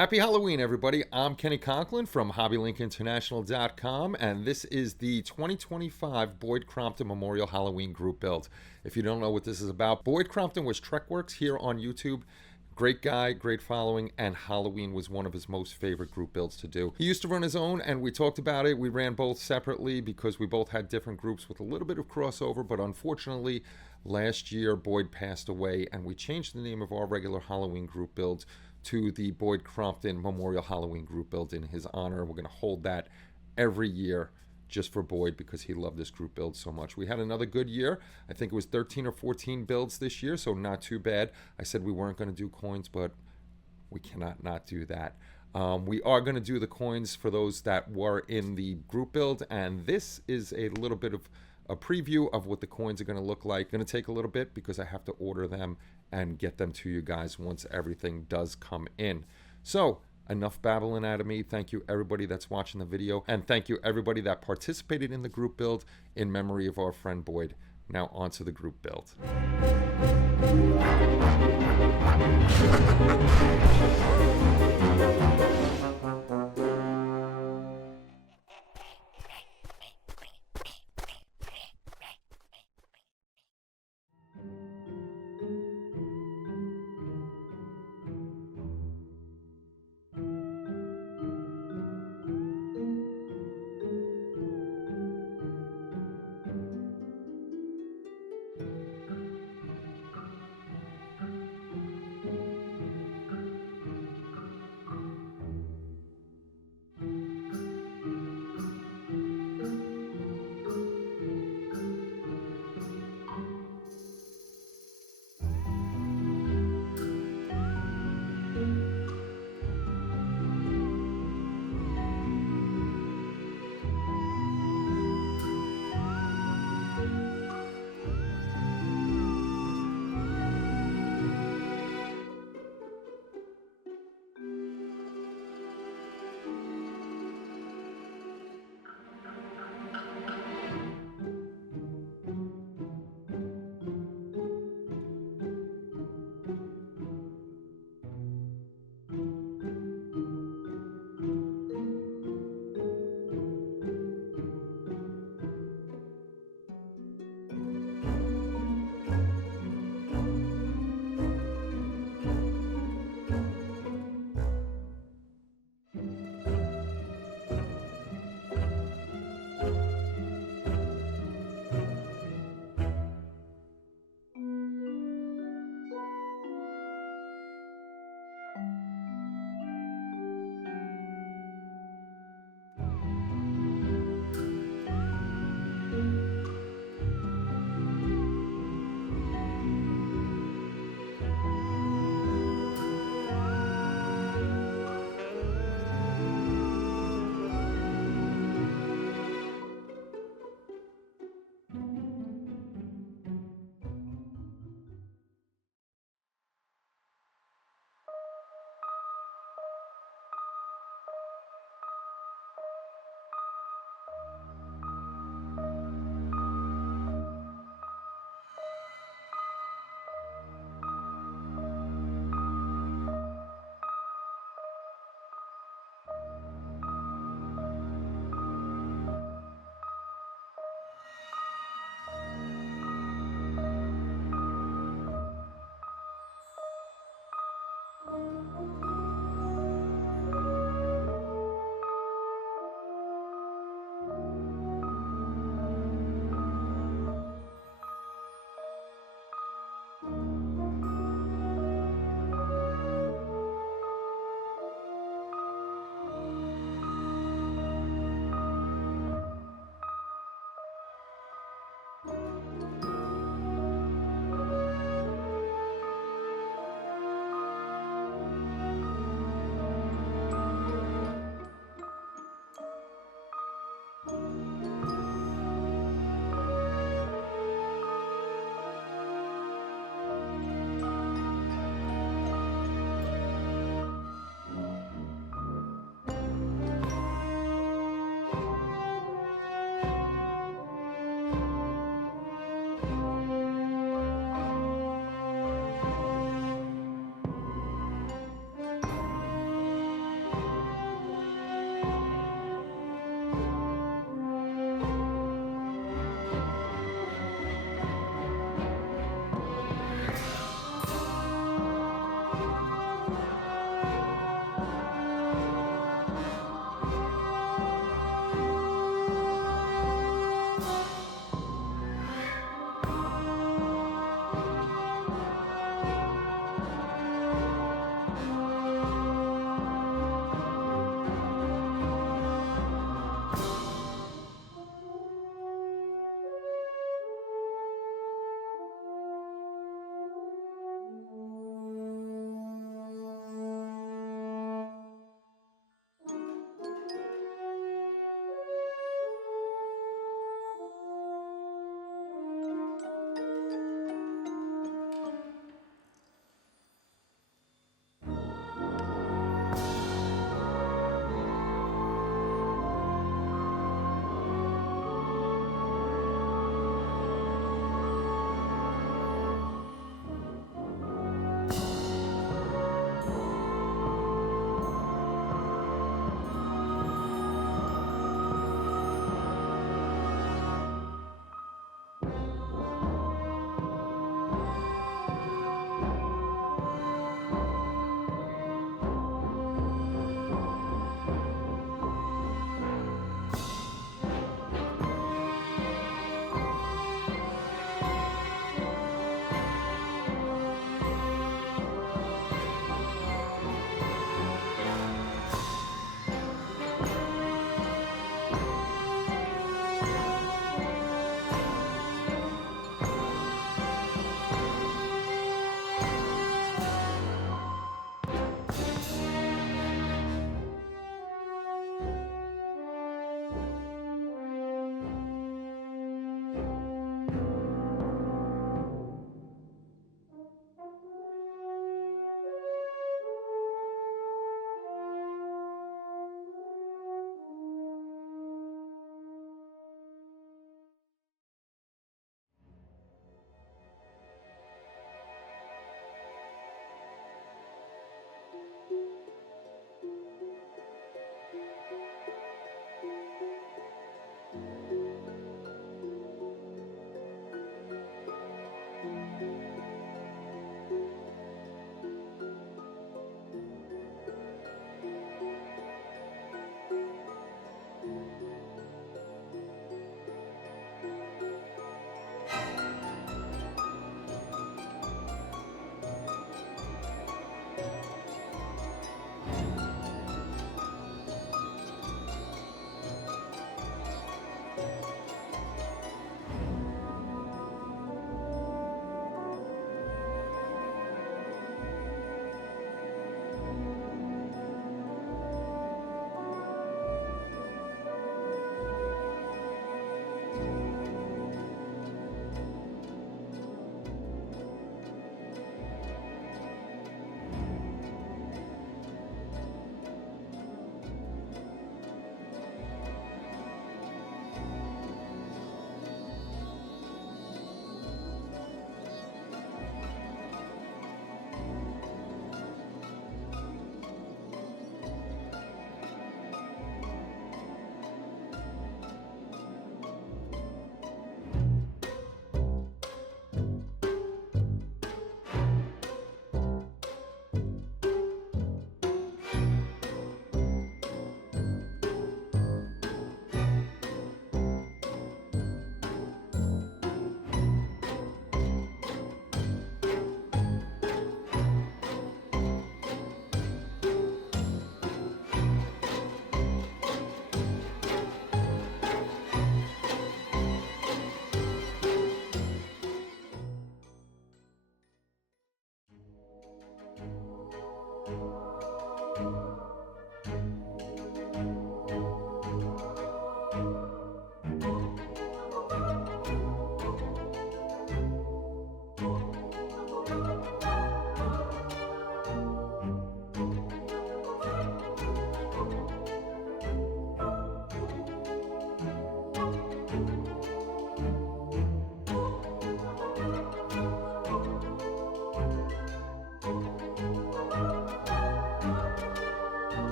Happy Halloween, everybody. I'm Kenny Conklin from hobbylinkinternational.com, and this is the 2025 Boyd Crompton Memorial Halloween Group Build. If you don't know what this is about, Boyd Crompton was TrekWorks here on YouTube. Great guy, great following, and Halloween was one of his most favorite group builds to do. He used to run his own, and we talked about it. We ran both separately because we both had different groups with a little bit of crossover, but unfortunately, last year Boyd passed away, and we changed the name of our regular Halloween group builds to the Boyd Crompton Memorial Halloween Group Build in his honor. We're going to hold that every year just for Boyd because he loved this group build so much. We had another good year. I think it was 13 or 14 builds this year, so not too bad. I said we weren't going to do coins, but we cannot not do that. We are going to do the coins for those that were in the group build, and this is a little bit of a preview of what the coins are going to look like. Going to take a little bit because I have to order them and get them to you guys once everything does come in. So enough babbling out of me. Thank you everybody that's watching the video, and thank you everybody that participated in the group build in memory of our friend Boyd. Now on to the group build.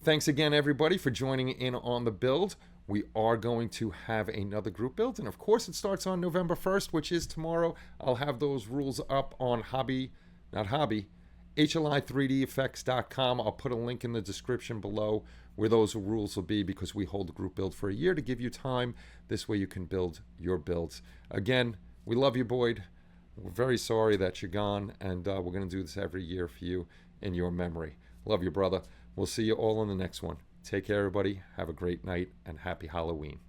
Thanks again, everybody, for joining in on the build. We are going to have another group build, and of course it starts on November 1st, which is tomorrow. I'll have those rules up on HLI3DEffects.com. I'll put a link in the description below where those rules will be, because we hold the group build for a year to give you time. This way you can build your builds. Again, we love you, Boyd. We're very sorry that you're gone, and we're going to do this every year for you in your memory. Love you, brother. We'll see you all on the next one. Take care, everybody. Have a great night, and happy Halloween.